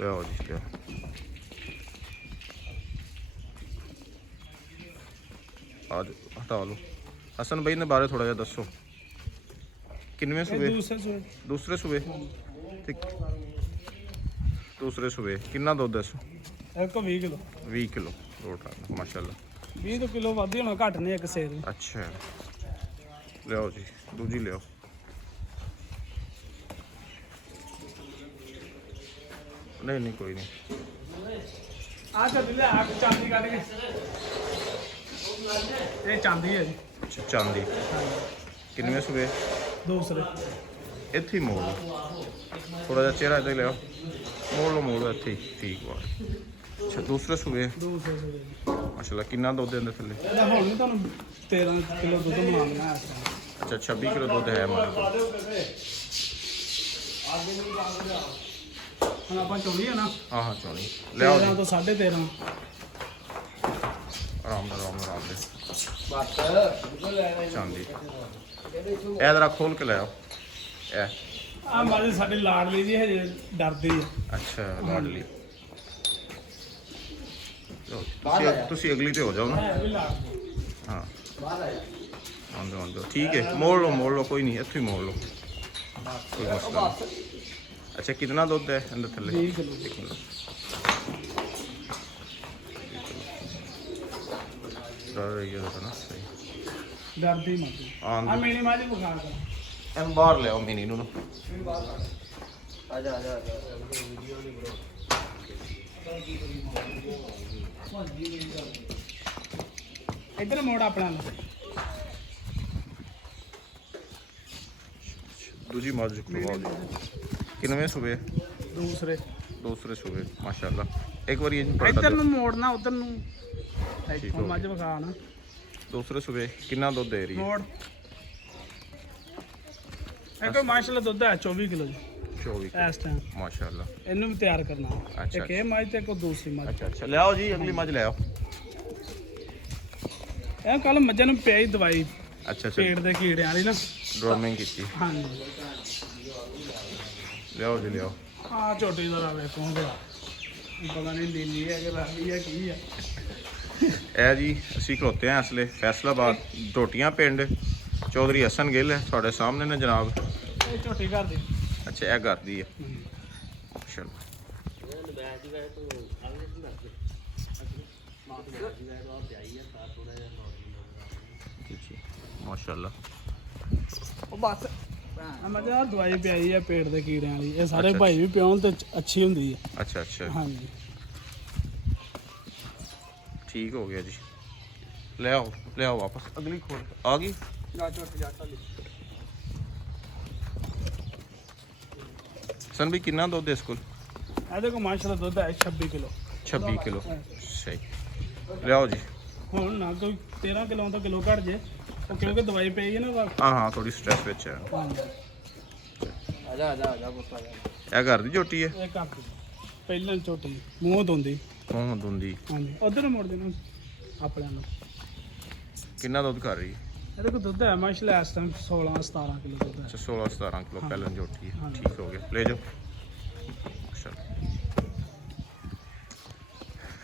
ਲਿਆਓ ਜੀ ਲਿਆਓ। ਆ ਹਟਾ ਲਓ। हसन भाई ने बारे थोड़ा जिहा दसो किनवें सूबे? दूसरे सूबे ठीक। दूसरे सूबे किन्ना दुध दसो? 20 किलो 20 किलो 2 टन माशाल्लाह। 20 किलो ਵੱਧ ਹੋਣਾ ਘੱਟ ਨਹੀਂ ਇੱਕ ਸੇਰ। अच्छा लियाओ जी दूजी लियाओ। नहीं नहीं कोई नहीं। ਆ ਚੱਲ ਲੈ ਆ ਚਾਂਦੀ ਕੱਢ ਕੇ। ਇਹ ਚਾਂਦੀ ਹੈ ਜੀ। अच्छा चांदी किनवें सूबे? दूसरे इत्थे ही मोड़ थोड़ा जिहा चेहरा इधर लियाओ। मोड़ लो इत्थे ही ठीक वा। अच्छा दूसरे सूबे माशाल्लाह। किन्ना दुध देंदे थल्ले? ਇਹਦਾ ਹੁਣ ਨਹੀਂ ਤੁਹਾਨੂੰ 13 ਕਿਲੋ ਦੁੱਧ ਬਣਾ ਦੇਣਾ ਇਸ ਟਾਈਮ। अच्छा 26 किलो दुध है हमारे को। ਹੁਣ ਆਪਾਂ ਚੋਲੀ ਹੈ ਨਾ। हाँ हाँ चौनी लियाओ 13 जी। ਤੋਂ 13.5 आराम दे चांदी। ए जरा खोल के लाओ। ए ਆ ਮਾਜੀ ਸਾਡੀ ਲਾਡਲੀ ਜੀ ਹਜੇ ਡਰਦੀ ਹੈ। अच्छा लाडली तुसी अगली ते हो जाओ ना। ਹੈ ਵੀ ਲਾਡਲੀ। हाँ आंदो ठीक है मोड़ लो कोई नहीं इत्थे ही मोड़ लो कोई मसला नहीं। अच्छा कितना दुध है अंदर थल्ले? 20 किलो 1 किलो डर रही है ना सही। ਡਰਦੀ ਮਾਜੀ। हाँ ਆ ਮੇਰੀ ਮਾਜੀ ਬੁਖਾਰ ਕਰ। इन बाहर ले आओ मिनी नू। आजा ਇੱਧਰ ਮੋੜ ਆਪਣਾ ਨੂੰ। दूजी माज करवाओ जी। किनवें सूबे? ਦੂਸਰੇ दूसरे सूबे माशाल्लाह। एक बार ये ਇੱਧਰ ਨੂੰ ਮੋੜਨਾ ਉਧਰ ਨੂੰ। ठीक ਇੱਥੋਂ हो ਮੱਝ ਵਿਖਾ ਨਾ। दूसरे सूबे कितना दूध दे रही है? ਮੋੜ ਇਹ ਕੋਈ ਮਾਸ਼ਾਅੱਲਾ ਦੁੱਧ ਹੈ 24 ਕਿਲੋ ਜੀ 24 ਇਸ ਟਾਈਮ। माशाल्लाह। ਇਹਨੂੰ ਵੀ ਤਿਆਰ ਕਰਨਾ। अच्छा, ਇੱਕ ਇਹ ਮੱਝ ਤੇ ਕੋਈ ਦੂਸਰੀ ਮੱਝ। अच्छा ले आओ जी अगली मज ले आओ। ਇਹ ਕੱਲ ਮੱਝਾਂ ਨੂੰ ਪਿਆਈ ਦਵਾਈ अच्छा ਪੇਟ ਦੇ ਕੀੜਿਆਂ ਵਾਲੀ ਨਾ। ड्रॉमिंग की थी। ਹਾਂਜੀ ले आओ जी ले आओ। ਆ ਝੋਟੀ ਦਾ ਰਾ ਵੇਖੋ ਉਹਦਾ ਪਤਾ ਨਹੀਂ ਨੀਲੀ ਹੈ ਕਿ ਰਾਵੀ ਹੈ ਕੀ ਹੈ। ਇਹ ਜੀ ਅਸੀਂ ਖਲੋਤੇ ਹਾਂ ਇਸ ਵੇਲੇ ਫੈਸਲਾਬਾਦ ਢੋਟੀਆਂ ਪਿੰਡ। ਚੌਧਰੀ ਹਸਨ ਗਿੱਲ ਹੈ ਤੁਹਾਡੇ ਸਾਹਮਣੇ ਨੇ ਜਨਾਬ। ਇਹ ਝੋਟੀ ਘਰ ਦੀ। ਅੱਛਾ ਇਹ ਘਰ ਦੀ ਹੈ ਚਲੋ। ਮਾਸ਼ਾਅੱਲਾ। ਉਹ ਬਸ ਮੱਝਾਂ ਦਵਾਈ ਪਿਆਈ ਹੈ ਪੇਟ ਦੇ ਕੀੜਿਆਂ ਵਾਲੀ। ਇਹ ਸਾਰੇ ਭਾਈ ਵੀ ਪਿਉਣ ਤੇ ਅੱਛੀ ਹੁੰਦੀ ਹੈ। ਅੱਛਾ ਅੱਛਾ ਹਾਂਜੀ ठीक हो गया जी। ले आओ वापस अगली खोल आ गई। सन भी कितना दुध है इसको? ਇਹਦੇ ਕੋਲ ਮਾਸ਼ਾਅੱਲਾ ਦੁੱਧ ਹੈ 26 ਕਿਲੋ 26 किलो सही। ले आओ जी। ਹੁਣ ਨਾ ਕੋਈ 13 ਕਿਲੋ ਤੋਂ ਕਿਲੋ ਘਟ ਜੇ ਉਹ ਕਿਉਂਕਿ ਦਵਾਈ ਪਈ ਹੈ ਨਾ। हाँ थोड़ी स्ट्रेस ਵਿੱਚ ਹੈ। आजा पुत्र आजा। ਇਹ ਘਰ ਦੀ ਝੋਟੀ ਹੈ? ਇਹ ਘਰ ਦੀ ਪਹਿਲਾਂ ਝੋਟੀ ਮੂੰਹ ਧੁੰਦੀ। ਮੂੰਹ ਦੁੰਦੀ। ਹਾਂਜੀ ਉਧਰ ਮੋੜ ਦੇਣਾ ਆਪਣਿਆਂ ਨੂੰ। ਕਿੰਨਾ ਦੁੱਧ ਕਰ ਰਹੀ ਹੈ? ਇਹਦੇ ਕੋਲ ਦੁੱਧ ਹੈ ਮਾਸ਼ਾਅੱਲਾ ਇਸ ਟਾਈਮ 16 17 ਕਿਲੋ ਦੁੱਧ ਹੈ। अच्छा 16-17 किलो पहले ਝੋਟੀ है। हाँ। ठीक हो गया ले जाओ माशाल्लाह।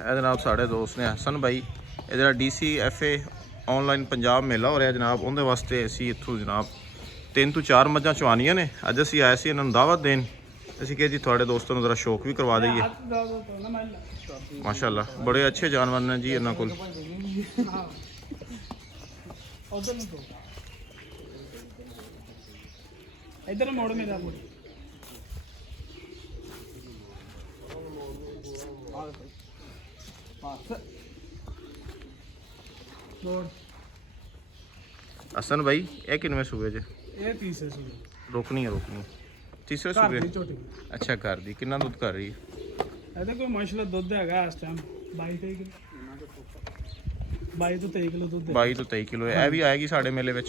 ਇਹ ਜਨਾਬ ਸਾਡੇ ਦੋਸਤ ਨੇ ਹਸਨ ਭਾਈ। ਇਹ ਜਿਹੜਾ DCFA ਆਨਲਾਈਨ ਪੰਜਾਬ ਮੇਲਾ ਹੋ ਰਿਹਾ ਜਨਾਬ ਉਹਦੇ ਵਾਸਤੇ ਅਸੀਂ ਇੱਥੋਂ ਜਨਾਬ 3 ਤੋਂ 4 ਮੱਝਾਂ ਚਵਾਨੀਆਂ ਨੇ। ਅੱਜ ਅਸੀਂ ਆਏ ਸੀ ਇਹਨਾਂ ਨੂੰ ਦਾਵਤ ਦੇਣ। ਅਸੀਂ ਕਿਹਾ ਜੀ ਤੁਹਾਡੇ ਦੋਸਤਾਂ ਨੂੰ ਜ਼ਰਾ ਸ਼ੌਕ ਵੀ ਕਰਵਾ ਦਈਏ। ਮਾਸ਼ਾਅੱਲਾ ਬੜੇ ਅੱਛੇ ਜਾਨਵਰ ਨੇ ਜੀ ਇਹਨਾਂ ਕੋਲ। ਉਧਰ ਨੂੰ ਤੋਂ ਇੱਧਰ ਮੋੜ ਮੇਰਾ ਮੋੜ। ਮੋੜ ਹਸਨ ਭਾਈ ਇਹ ਕਿੰਨਵੇਂ ਸੂਬੇ 'ਚ? ਇਹ ਤੀਸਰੇ ਸੀ ਰੋਕਣੀ। ਤੀਸਰੇ ਘਰ ਸੂਬੇ? ਦੀ ਝੋਟੀ। ਅੱਛਾ ਘਰ ਦੀ। ਕਿੰਨਾ ਦੁੱਧ ਕਰ ਰਹੀ ਹੈ? ਇਹਦੇ ਕੋਈ ਮਾਸ਼ਾਅੱਲਾ ਦੁੱਧ ਹੈਗਾ ਇਸ ਟਾਈਮ 22 ਕਿਲੋ 22 ਤੋਂ 23 ਕਿਲੋ ਦੁੱਧ ਹੈ। 22 ਤੋਂ 23 ਕਿਲੋ। ਇਹ ਵੀ ਆਏਗੀ ਸਾਡੇ ਮੇਲੇ ਵਿੱਚ?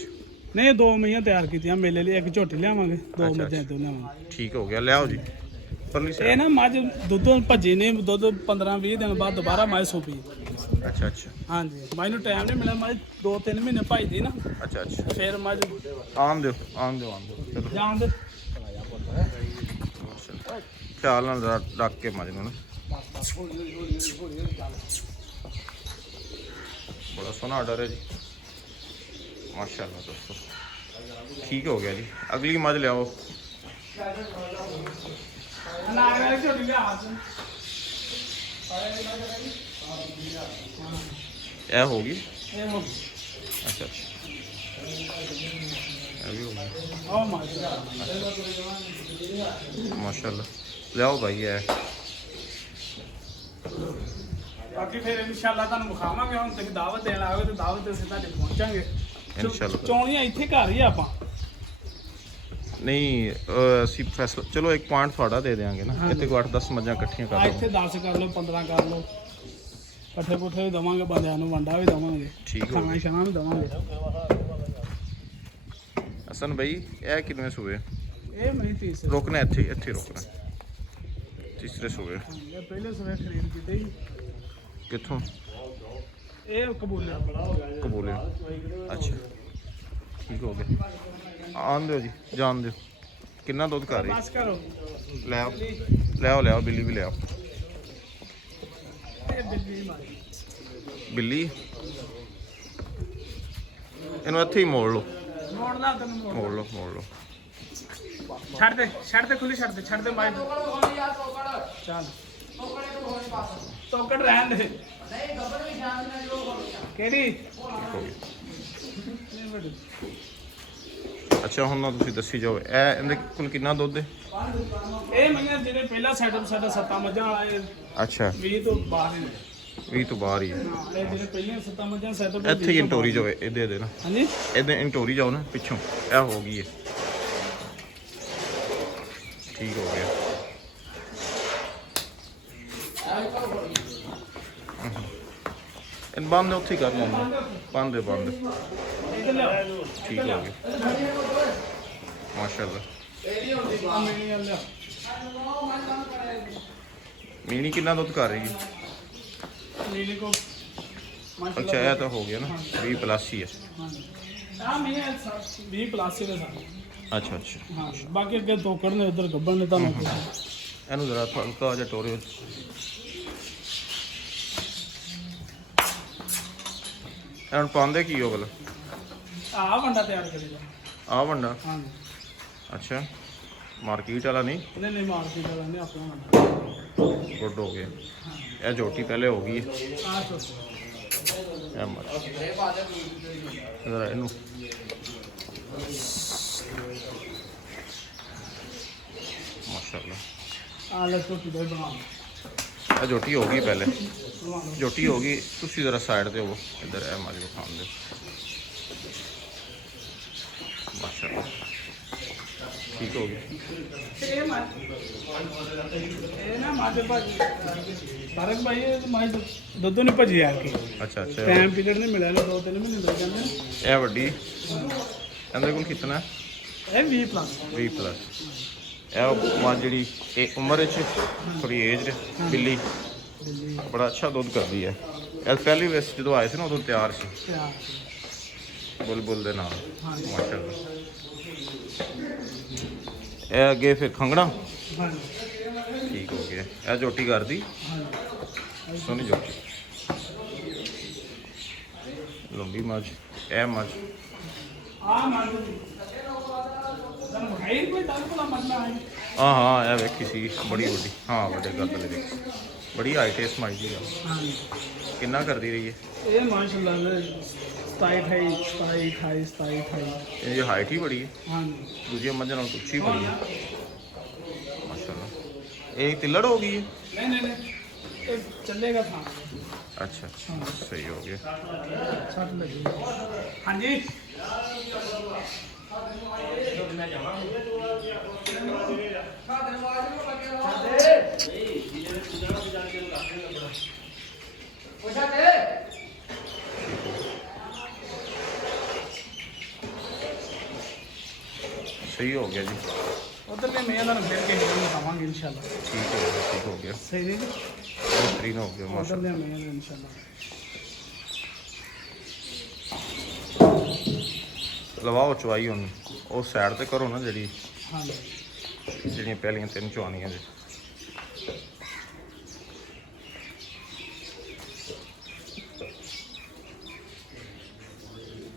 ਨਹੀਂ ਦੋ ਮਈਆਂ ਤਿਆਰ ਕੀਤੀਆਂ ਮੇਲੇ ਲਈ। ਇੱਕ ਝੋਟੀ ਲਿਆਵਾਂਗੇ ਦੋ ਅੱਛਾ, ਮੱਝਾਂ ਤੋਂ ਲਿਆਵਾਂਗੇ। ਠੀਕ ਹੋ ਗਿਆ। ਲਿਆਓ ਜੀ ਪਰਲੀ ਇਹ ਸਾਈਡ। ਨਾ ਮੱਝ ਦੁੱਧੋਂ ਭੱਜੀ ਨਹੀਂ। ਦੁੱਧ 15-20 ਦਿਨ ਬਾਅਦ ਦੁਬਾਰਾ ਮੱਝ ਸੂਪੀ। ਅੱਛਾ ਅੱਛਾ ਹਾਂਜੀ ਮੱਝ ਨੂੰ ਟਾਈਮ ਨਹੀਂ ਮਿਲਿਆ। ਮੱਝ 2-3 ਮਹੀਨੇ ਭੱਜਦੀ ਨਾ ਅੱਛਾ ਅੱਛਾ ਫਿਰ ਮੱਝ ਆਉਣ ਦਿਓ ਚਲੋ। ਜਾਣ ਦੇ। ਖਿਆਲ ਨਾਲ ਰੱਖ ਕੇ ਮੱਝ ਨੂੰ ਨਾ। ਬਸ ਹੌਲੀ ਚੱਲ। ਬੜਾ ਸੋਹਣਾ ਆਰਡਰ ਹੈ ਜੀ, ਮਾਸ਼ਾਅੱਲਾ ਦੋਸਤੋ। ਠੀਕ ਹੋ ਗਿਆ ਜੀ। ਅਗਲੀ ਮੱਝ ਲਿਆਓ। ਨਾਲ ਵਾਲੀ ਝੋਟੀ ਲਿਆ ਹੱਥ। ਇਹ ਹੋ ਗਈ। ਇਹ ਹੋ ਅੱਛਾ ਅੱਛਾ, ਇਹ ਵੀ ਹੋ ਗਈ ਉਹ ਮਾਸ਼ਾਅੱਲਾ। ਮਾਸ਼ਾਅੱਲਾ। ਲਿਆਓ ਭਾਈ ਇਹ। ਬਾਕੀ ਫਿਰ ਇਨਸ਼ਾਅੱਲਾ ਤੁਹਾਨੂੰ ਵਿਖਾਵਾਂਗੇ। ਹੁਣ ਤੱਕ ਦਾਵਤ ਦੇਣ ਆਓਗੇ ਤੇ ਦਾਵਤ ਤੇ ਸਿੱਧਾ ਜੇ ਪਹੁੰਚਾਂਗੇ ਇਨਸ਼ਾਅੱਲਾ। ਚੌਣੀਆਂ ਇੱਥੇ ਘਰ ਹੀ ਆ ਆਪਾਂ। ਨਹੀਂ ਅਸੀਂ ਫੈਸਲਾ ਚਲੋ ਇੱਕ ਪੁਆਇੰਟ ਤੁਹਾਡਾ ਦੇ ਦੇਵਾਂਗੇ ਨਾ। ਇੱਥੇ ਕੋ 8-10 ਮੱਝਾਂ ਇਕੱਠੀਆਂ ਕਰ ਇੱਥੇ ਲਓ। 10 ਕਰ ਲਓ, 15 ਕਰ ਲਓ। ਪੱਠੇ ਪੁੱਠੇ ਵੀ ਦਵਾਂਗੇ, ਬੰਦਿਆਂ ਨੂੰ ਵੰਡਾ ਵੀ ਦਵਾਂਗੇ, ਠੀਕ ਹੋ ਖਾਣਾ ਸ਼ਾਣਾ ਵੀ ਦਵਾਂਗੇ। ਹਸਨ ਭਾਈ ਇਹ ਕਿੰਨੇ ਸੂਏ? ਇਹ ਮੇਰੀ ਤੀਸਰੀ। ਰੁਕਣਾ ਇੱਥੇ ਇੱਥੇ ਰੁਕਣਾ। ਤੀਸਰੇ ਸੂਏ ਇਹ ਪਹਿਲੇ ਸਵੇ ਖਰੀਦ ਕੀਤੇ ਸੀ। ਕਿੱਥੋਂ? ਇਹ ਕਬੂਲੇ। ਕਬੂਲੇ। ਅੱਛਾ ਠੀਕ ਹੋ ਗਿਆ। ਆਉਣ ਦਿਓ ਜੀ, ਜਾਣ ਦਿਓ। ਕਿੰਨਾ ਦੁੱਧ ਕਰ ਰਹੀ? ਬਸ ਕਰੋ। ਲੈ ਆਓ ਲੈ ਆਓ ਲੈ ਆਓ। ਬਿੱਲੀ ਵੀ ਲੈ ਆਓ। ਇਹ ਬਿੱਲੀ ਮਾਰੀ। ਬਿੱਲੀ ਇਹਨੂੰ ਇੱਥੇ ਹੀ ਮੋੜ ਲਓ। ਮੋੜਨਾ ਤੈਨੂੰ ਮੋੜ। ਮੋੜ ਲਓ ਮੋੜ ਲਓ। ਛੱਡ ਦੇ ਖੁੱਲੀ ਛੱਡ ਦੇ ਮਾਈ। ਚੱਲ ਤੋਕੜ ਰਹਿਣ ਦੇ। ਕਿਹੜੀ? ਹੋ ਗਈ। ਅੱਛਾ ਹੁਣ ਨਾ ਤੁਸੀਂ ਦੱਸੀ ਜਾਓ ਇਹ ਇਹਦੇ ਕੋਲ ਕਿੰਨਾ ਦੁੱਧ ਹੈ? ਇਹ ਮਈਆਂ ਜਿਹੜੇ ਪਹਿਲਾ ਸੈਟਅਪ ਸਾਡਾ 7 ਮੱਝਾਂ ਵਾਲਾ ਇਹ ਅੱਛਾ 20 ਤੋਂ ਬਾਹਰ ਹੀ 20 ਤੋਂ ਬਾਹਰ ਹੀ ਹੈ। ਹਾਂ, ਇਹ ਜਿਹੜੇ ਪਹਿਲੀਆਂ 7 ਮੱਝਾਂ ਸੈਟਅਪ ਇੱਥੇ ਹੀ ਇੰਟੋਰੀ ਜਾਓ। ਇਹਦੇ ਦੇ ਨਾ ਹਾਂਜੀ। ਇਹਦੇ ਇੰਟੋਰੀ ਜਾਓ ਨਾ ਪਿੱਛੋਂ। ਇਹ ਹੋ ਗਈ ਹੈ। ਠੀਕ ਹੋ ਗਿਆ। ਇਹਨ ਬੰਦ ਉੱਥੇ ਹੀ ਕਰ ਲੈਂਦੇ। ਬੰਦ ਇੱਧਰ ਲਿਆਓ। ਠੀਕ ਹੋ ਗਿਆ। ਮਾਸ਼ਾਅੱਲਾ। ਆ ਮੇਰੀ ਗੱਲ ਲਿਆ। ਮੀਣੀ ਕਿੰਨਾ ਦੁੱਧ ਕਰ ਰਹੀ ਹੈ? ਨੀਲੇ ਕੋ ਅੱਛਾ ਇਹ ਤਾਂ ਹੋ ਗਿਆ ਨਾ 20 ਪਲੱਸ ਹੀ ਹੈ। ਆ ਮੈਂ 20 ਪਲੱਸ ਦੇ ਸਾਹ। ਅੱਛਾ ਅੱਛਾ। ਹਾਂ ਬਾਕੀ ਅੱਗੇ ਤੋਕੜ ਨੇ ਉਧਰ ਗੱਬਣ ਨੇ ਤੁਹਾਨੂੰ ਇਹਨੂੰ ਜ਼ਰਾ ਹਲਕਾ ਜਿਹਾ ਟੋਰਿਓ। ਇਹਨੂੰ ਪਾਉਂਦੇ ਕੀ ਹੋ ਭਲਾ? ਆ ਵੰਡਾ ਤਿਆਰ ਕਰੇਗਾ। ਆਹ ਵੰਡਾ? ਹਾਂ ਅੱਛਾ ਮਾਰਕੀਟ ਵਾਲਾ ਨਹੀਂ? ਨਹੀਂ ਮਾਰਕੀਟ ਵਾਲਾ ਨਹੀਂ, ਆਪਣਾ ਵੰਡਾ। ਗੁੱਡ ਹੋ ਗਿਆ। ਇਹ ਝੋਟੀ ਪਹਿਲੇ ਹੋ ਗਈ ਹੈ। ਆ ਸੋਚ ਇਹ ਮਰ ਜ਼ਰਾ ਇਹਨੂੰ ਮਾਸ਼ਾਅੱਲਾ। ਆ ਲੈ ਛੋਟੀ ਦੇ ਬਣਾ ਇਹ ਝੋਟੀ ਹੋ ਗਈ ਪਹਿਲੇ। ਲਓ। ਝੋਟੀ ਹੋ ਗਈ। ਤੁਸੀਂ ਜ਼ਰਾ ਸਾਈਡ ਤੇ ਹੋਵੋ। ਇੱਧਰ ਇਹ ਮੱਝ ਨੂੰ ਖਾਣ ਦਿਓ। ਮਾਸ਼ਾਅੱਲਾ ਠੀਕ ਹੋ ਗਿਆ। ਇਹ ਨਾ ਮਾਦੇ ਭਾਜੀ ਤਾਰਕ ਭਾਈ ਇਹ ਮਾਈ ਦੁੱਧ ਨਹੀਂ ਭਜੀ ਆ ਕੇ ਅੱਛਾ ਅੱਛਾ। ਟਾਈਮ ਪੀਰੀਅਡ ਨਹੀਂ ਮਿਲਿਆ ਨੇ 2-3 ਮਹੀਨੇ ਲੱਗ ਜਾਂਦੇ ਨੇ। ਇਹ ਵੱਡੀ ਇਹਦੇ ਕੋਲ ਕਿੰਨਾ? ਇਹ 20 ਪਲੱਸ 20 ਪਲੱਸ। ਇਹ ਮੱਝ ਜਿਹੜੀ ਇਹ ਉਮਰ ਵਿੱਚ ਥੋੜੀ ਏਜ ਬਿੱਲੀ ਬੜਾ ਅੱਛਾ ਦੁੱਧ ਕਰਦੀ ਹੈ। ਇਹ ਪਹਿਲੀ ਵਾਰ ਜਦੋਂ ਆਏ ਸੀ ਨਾ ਉਦੋਂ ਤਿਆਰ ਸੀ ਤਿਆਰ। ਬੁਲਬੁਲ ਦੇ ਨਾਲ। ਹਾਂਜੀ। ਮਾਸ਼ਾਅੱਲਾ। ਇਹ ਅੱਗੇ ਫਿਰ ਖੰਗਣਾ। ਹਾਂਜੀ ਠੀਕ ਹੋ ਗਿਆ। ਇਹ ਝੋਟੀ ਕਰਦੀ ਹਾਂਜੀ। ਸੋਹਣੀ ਝੋਟੀ ਲੰਬੀ ਮੱਝ। ਇਹ ਮੱਝ ਆ ਮਾਰ ਦੋ ਤੁਹਾਨੂੰ ਹੈ ਕੋਈ ਡਰ ਕੋਲ ਮਸਲਾ ਹੈ। ਹਾਂ ਹਾਂ ਇਹ ਵੇਖੀ ਸੀ ਬੜੀ ਵੱਡੀ। ਹਾਂ ਵੱਡੇ ਕੱਦ ਵਾਲੀ ਦੇਖੀ। ਬੜੀ ਹਾਈਟ ਇਸ ਮੱਝ ਦੀ। ਹਾਂਜੀ ਕਿੰਨਾ ਕਰਦੀ ਰਹੀ ਹੈ? ਇਹ ਮਾਸ਼ਾਅੱਲਾ 27 28 ਇਹਦੀ ਹਾਈਟ ਹੀ ਬੜੀ ਹੈ। ਹਾਂਜੀ ਦੂਜੀਆਂ ਮੱਝਾਂ ਨਾਲੋਂ ਉੱਚੀ ਬੜੀ ਹੈ ਮਾਸ਼ਾਅੱਲਾ। ਇਹ ਤਿੱਲੜ ਹੋ ਗਈ ਹੈ? ਨਹੀਂ ਇਹ ਚੱਲੇਗਾ ਥਾਂ। ਅੱਛਾ ਅੱਛਾ ਸਹੀ ਹੋ ਗਿਆ। ਸੱਟ ਲੱਗੀ। ਹਾਂਜੀ ਸਹੀ ਹੋ ਗਿਆ ਜੀ। ਉਧਰ ਤੇ ਮੈਂ ਤੁਹਾਨੂੰ ਫਿਰ ਕਿਸੇ ਦਿਨ ਦਿਖਾਵਾਂਗੇ ਇਨਸ਼ਾਅੱਲਾ। ਠੀਕ ਹੋ ਗਿਆ ਠੀਕ ਹੋ ਗਿਆ। ਸਹੀ ਜੀ ਬੇਹਤਰੀਨ ਹੋ ਗਿਆ ਉਧਰ ਮਾਸ਼ਾਅੱਲਾ। ਦੇ ਮੈਂ ਇਨਸ਼ਾਅੱਲਾ। ਲਵਾਓ ਚਵਾਈ ਹੁਣ ਉਹ ਸਾਈਡ ਤੇ ਕਰੋ ਨਾ ਜਿਹੜੀਆਂ ਹਾਂਜੀ ਪਹਿਲੀਆਂ 3 ਚਵਾਨੀਆਂ ਜੀ।